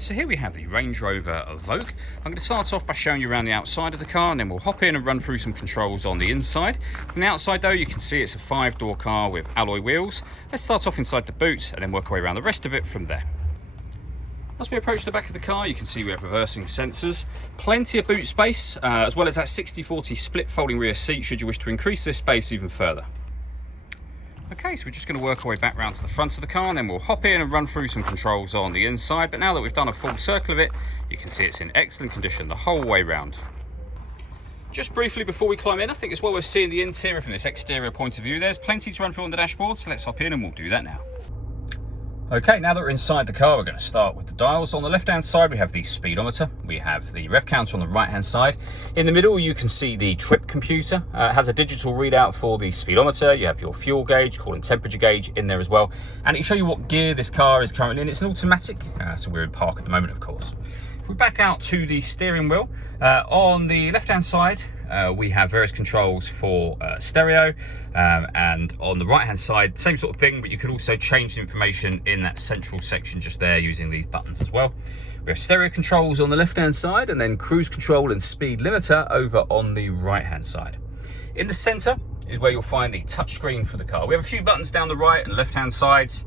So here we have the Range Rover Evoque. I'm going to start off by showing you around the outside of the car, and then we'll hop in and run through some controls on the inside. From the outside though, you can see it's a 5-door car with alloy wheels. Let's start off inside the boot and then work our way around the rest of it from there. As we approach the back of the car, you can see we have reversing sensors, plenty of boot space, as well as that 60/40 split folding rear seat should you wish to increase this space even further. Okay, so we're just going to work our way back round to the front of the car, and then we'll hop in and run through some controls on the inside. But now that we've done a full circle of it, you can see it's in excellent condition the whole way round. Just briefly before we climb in, I think it's well worth seeing the interior from this exterior point of view. There's plenty to run through on the dashboard, so let's hop in and we'll do that now. Okay, now that we're inside the car, we're going to start with the dials. On the left-hand side, we have the speedometer. We have the rev counter on the right-hand side. In the middle, you can see the trip computer. It has a digital readout for the speedometer. You have your fuel gauge, coolant temperature gauge in there as well. And it'll show you what gear this car is currently in. It's an automatic, so we're in park at the moment, of course. If we back out to the steering wheel, on the left-hand side, we have various controls for stereo, and on the right hand side, same sort of thing, but you can also change the information in that central section just there using these buttons as well. We have stereo controls on the left hand side, and then cruise control and speed limiter over on the right hand side. In the center is where you'll find the touchscreen for the car. We have a few buttons down the right and left hand sides,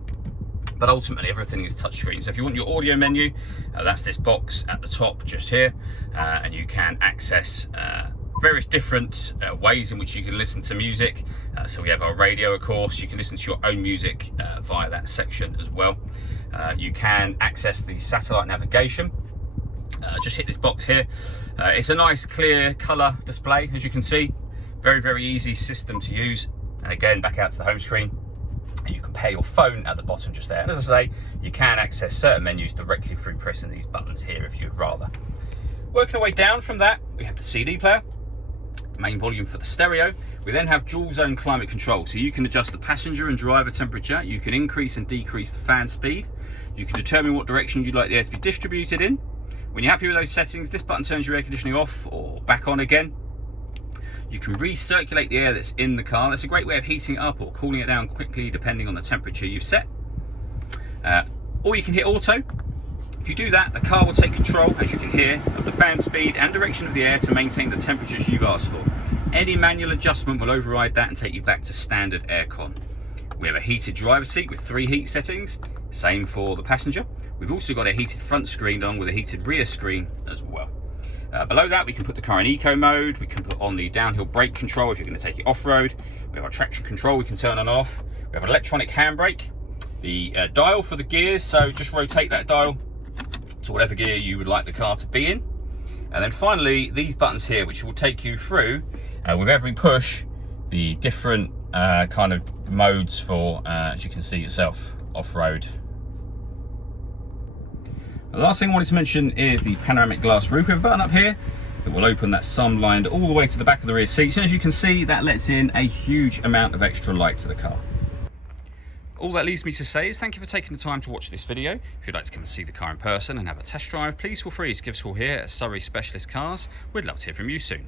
but ultimately everything is touchscreen. So if you want your audio menu, that's this box at the top just here, and you can access various different ways in which you can listen to music. So we have our radio, of course. You can listen to your own music via that section as well. You can access the satellite navigation. Just hit this box here. It's a nice clear color display, as you can see. Very easy system to use. And again, back out to the home screen. And you can pair your phone at the bottom just there. And as I say, you can access certain menus directly through pressing these buttons here if you'd rather. Working our way down from that, we have the CD player. Main volume for the stereo. We then have dual zone climate control, so you can adjust the passenger and driver temperature. You can increase and decrease the fan speed. You can determine what direction you'd like the air to be distributed in. When you're happy with those settings, this button turns your air conditioning off or back on again. You can recirculate the air that's in the car. That's a great way of heating it up or cooling it down quickly depending on the temperature you've set. Or you can hit auto. If you do that, the car will take control, as you can hear, of the fan speed and direction of the air to maintain the temperatures you've asked for. Any manual adjustment will override that and take you back to standard aircon. We have a heated driver's seat with 3 heat settings, same for the passenger. We've also got a heated front screen along with a heated rear screen as well. Below that, we can put the car in eco mode. We can put on the downhill brake control if you're going to take it off-road. We have our traction control we can turn on and off. We have an electronic handbrake. The dial for the gears, so just rotate that dial to whatever gear you would like the car to be in. And then finally, these buttons here, which will take you through, with every push, the different kind of modes for, as you can see yourself, off-road. The last thing I wanted to mention is the panoramic glass roof. We have a button up here that will open that sun-blind all the way to the back of the rear seat. And as you can see, that lets in a huge amount of extra light to the car. All that leaves me to say is thank you for taking the time to watch this video. If you'd like to come and see the car in person and have a test drive, please feel free to give us a call here at Surrey Specialist Cars. We'd love to hear from you soon.